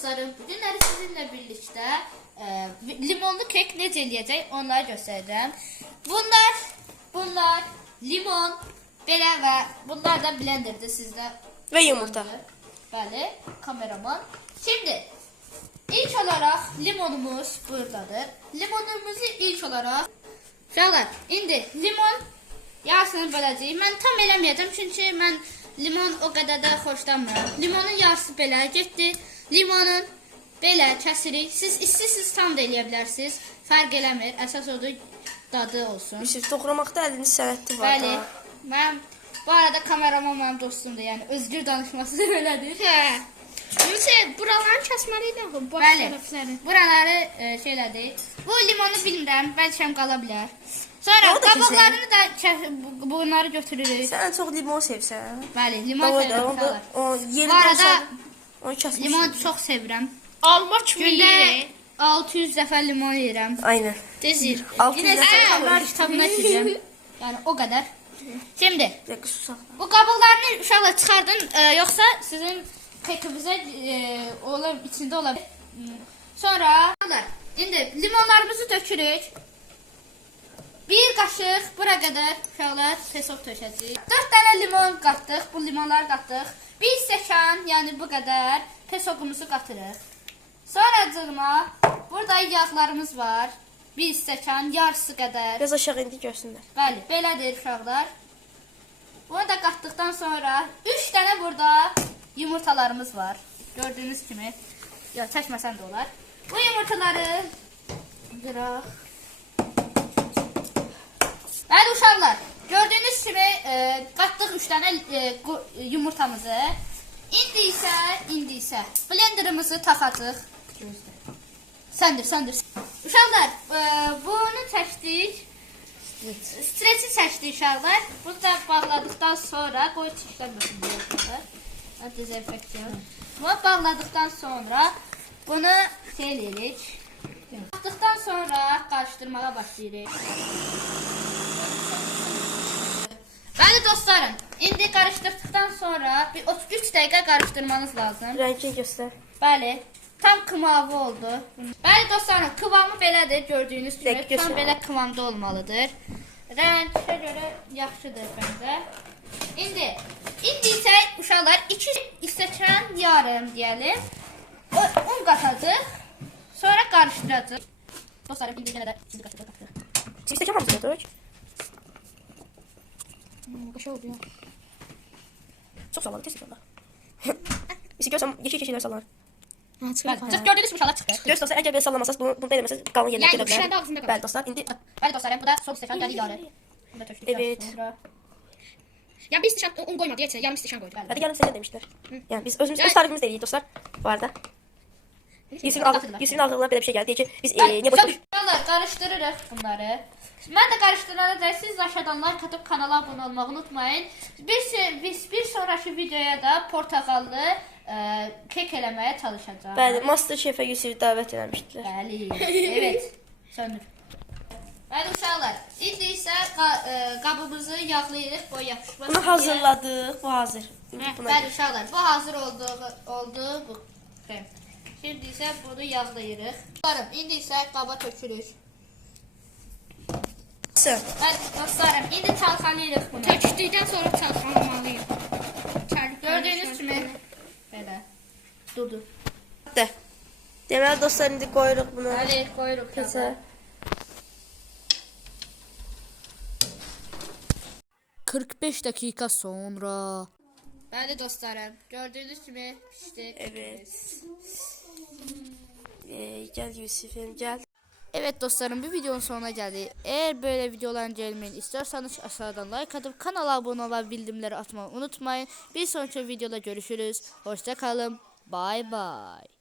dostlarım, bugünləri sizinlə birlikdə limonlu kek necə eləyəcək onları göstərəcəm. Bunlar limon, belə və bunlar da blenderdir sizdə. Və yumurta. Bəli, kameraman. Şimdi ilk olarak limonumuz buradadır. Limonumuzu ilk olarak uşaqlar, indi limon yarısını böləcəyik. Mən tam eləməyəcəm çünki mən limon o qədər də xoşlanmıram. Limonun yarısı belə getdi. Limonun belə kəsirik. Siz istəyirsiniz tam da eləyə bilərsiniz. Fərq eləmir. Əsas odur dadı olsun. Siz toxramaqda əliniz sənəti var. Bəli. Mən bu arada kameraman mənim dostumdur. Yəni özgür danışması belədir. Hə. Buraları kəsməliydi axı. Bəli. Buraları şeylədir. Bu limonu bilmirəm. Bəlkə qala bilər. Sonra O da qabıqlarını da bunları götürürük. Sən çox limon sevsən. Bəli, limon sevirəm. O Bu arada onu kəsmiş. limon çox sevirəm. Alma kimi Gündə ye. 600 dəfə limon yeyirəm. Aynen. Dezir. 600 Yine dəfə kamera kitabına çizeceğim. Yani o kadar. Şimdi Bir dakika sus. bu qabıqlarını uşaqlar çıxardın, yoksa sizin kekinizə içində ola bilər. Sonra indi limonlarımızı dökürük. Bir qaşıq bura qədər uşaqlar pesok tökəcəyik. 4 dənə limon qatdıq, bu limonları qatdıq. Bir stəkan, yəni bu qədər pesokumuzu qatırıq. Sonracığıma burada yağlarımız var. Bir stəkan, yarısı qədər. Biraz aşağı indi görsünlər. Bəli, belədir uşaqlar. Bunu da qatdıqdan sonra 3 dənə burada yumurtalarımız var. Gördüyünüz kimi. Ya çəkməsən də olar. Bu yumurtaları qıraq. Bəli uşaqlar, gördüyünüz kimi qatdıq 3 dənə yumurtamızı. İndi isə blenderımızı taxacaq. Səndir. Uşaqlar, bunu çəkdik. Stresi çəkdik uşaqlar. Bunu da bağladıqdan sonra qoy çirklənməsin deyə uşaqlar. Dezenfeksiyon. Bunu bağladıqdan sonra bunu şey eləyirik. Baxdıqdan sonra qarışdırmağa başlayırıq. Bəli dostlarım, indi qarışdırdıqdan sonra bir 33 dəqiqə qarışdırmanız lazım. Rəngini göstər. Bəli, tam kıvamı oldu. Bəli dostlarım, kıvamı belədir gördüyünüz kimi. Rəng göstər. Tam belə kıvamda olmalıdır. Rəngə görə yaxşıdır bəncə. İndi isə uşaqlar 2 stəkan yarım deyəlim. Un qatacağıq. Sonra qarışdıracağıq. Dostlarım, indi yenə də sizi qatacağıq. Siz stəkan hamısı götürək. Qaşa oldu ya. Çox salladı, tez sallar. İsi görsəm, yeşil şeylər sallar. Bəli, gördüyünüz kimi uşaqlar çıxdı. Görürsünüz dostlar, əgər belə sallamasaz, bunu eləməsəz qalın yerlər Yəni gələ bilər. şüşədə ağzında qalır. Bəli dostlar, indi Bəli dostlarım, bu da son stəkan dəli yarı. Bunu da tökdükdən Evet. sonra. Ya bir stəkan un qoymadı, içinə yarım stəkan qoydu. hadi yarım sene demişlər. Yəni biz özümüz öz tarifimiz deyirik dostlar. Bu arada. Yusuf'un ağzına belə bir şey gəldi. Deyir ki, biz niyə boş Uşaqlar, qarışdırırıq bunları. Mən də qarışdıracağım. Siz aşağıdan like atıb kanala abunə olmağı unutmayın. Bir sonraki videoya da portağallı kek eləməyə çalışacağım. Bəli, Masterchef-ə Yusufu dəvət eləmişdilər. Bəli. Evet. Söndür. Bəli uşaqlar, indi isə qabımızı yağlayırıq, boy yapışmasın. Bunu hazırladıq, bu hazır. Bəli uşaqlar, bu hazır oldu bu krem. Şimdi isə bunu yağlayırıq. İndi isə qaba tökürük. Bəli dostlarım, indi çalxalayırıq bunu. Tökdükdən sonra çalxalamalıyıq. Gördüyünüz kimi belə durdu. Deməli dostlar, indi qoyuruq bunu. Bəli, qoyuruq Keçə. 45 dakika sonra. Bəli dostlarım, gördüyünüz kimi pişdi. Evet. Gel Yusuf'um gel. Evet dostlarım, bir videonun sonuna geldik. Eğer böyle videoların gelmeni istiyorsanız aşağıdan like atıp kanala abone olup bildirimleri atmayı unutmayın. Bir sonraki videoda görüşürüz. Hoşça kalın. Bye bye.